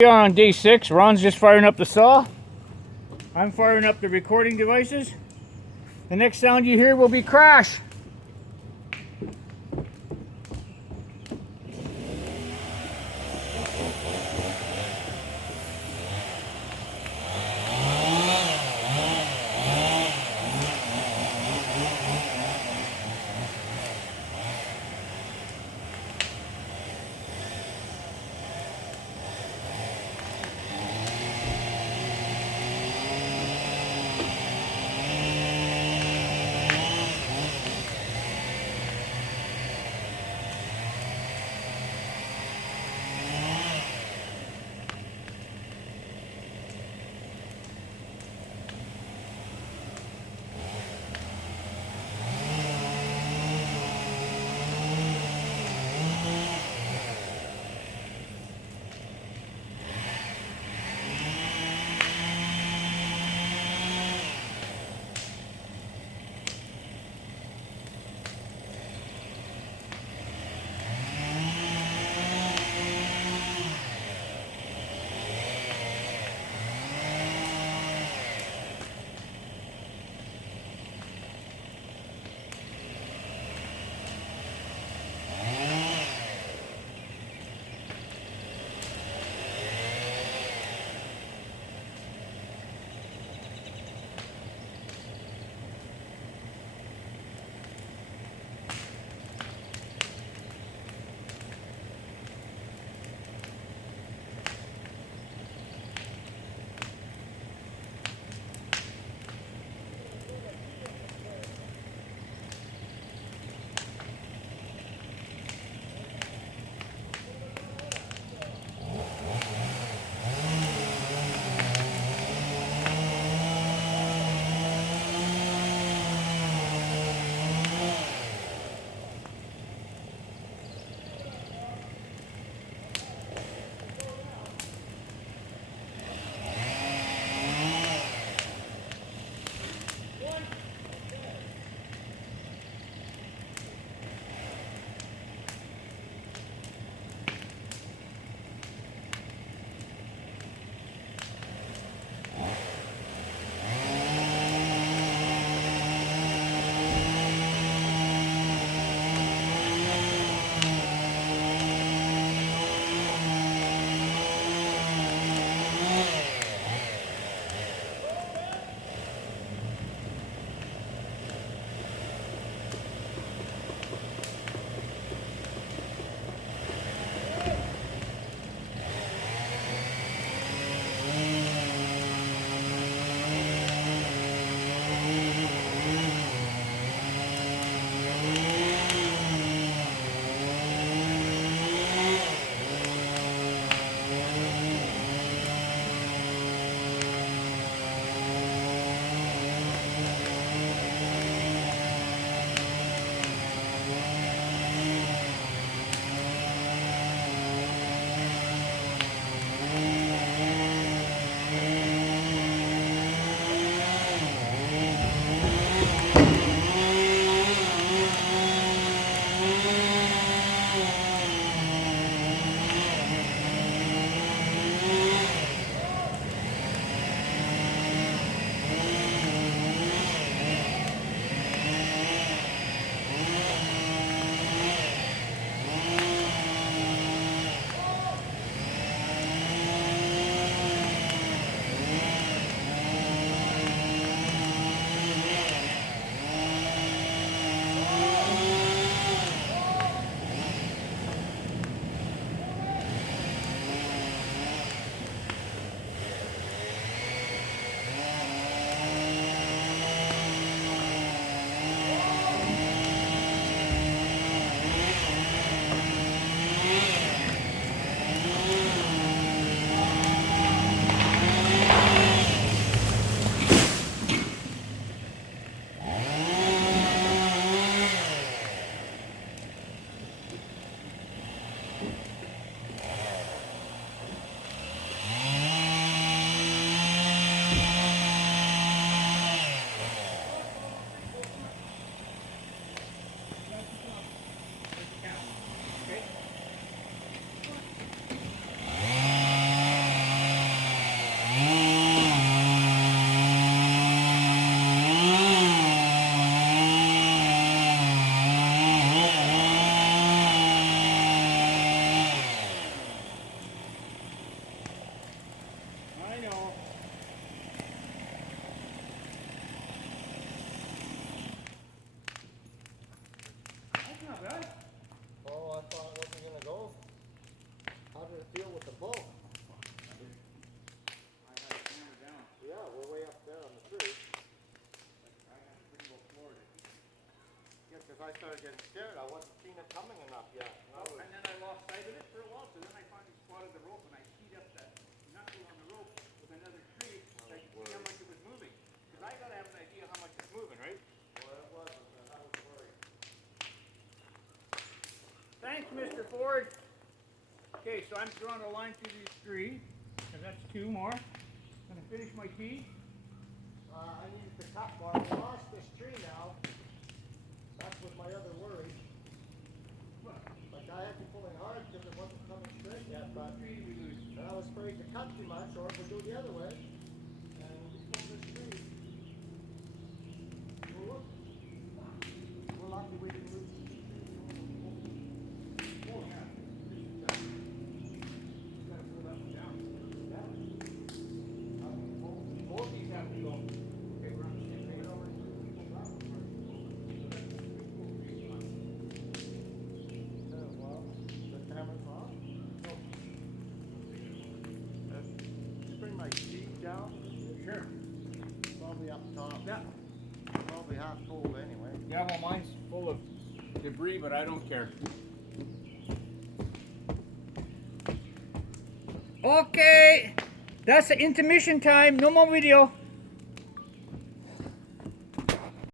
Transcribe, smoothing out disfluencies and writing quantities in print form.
We are on day 6. Ron's just firing up the saw. I'm firing up the recording devices. The next sound you hear will be crash. know. That's not bad. Oh, I thought it wasn't gonna go. How did it feel with the bow? I had it hammered down. Yeah, we're way up there on the tree. I had to pretty well floored it. Yeah, because I started getting scared. I wasn't seeing it coming enough yet. And then I lost sight of it for a while, so then I finally spotted the rope and I teed up that knuckle on the rope with another tree so I could see how much it was moving. Because I gotta have an idea how much it's moving, right? Well, it wasn't, and I was worried. Thanks, Mr. Ford. Okay, so I'm drawing a line through these three, and that's two more. I'm gonna finish my tee. I needed to cut more. We lost this tree now. That was my other worry. Like I had to be pulling hard because it wasn't coming straight yet, but and I was afraid to cut too much or it would go the other way. And we pulled this tree. Well, look. We're lucky we didn't lose the tree. Oh, yeah. You gotta pull that one down. Both these have to go. Okay, we're on the same page. Well, the camera's on. Just bring my seat down. Sure. Probably up top. Yeah. Probably half full anyway. Yeah, well, mine's full of debris, but I don't care. Okay, that's the intermission time. No more video.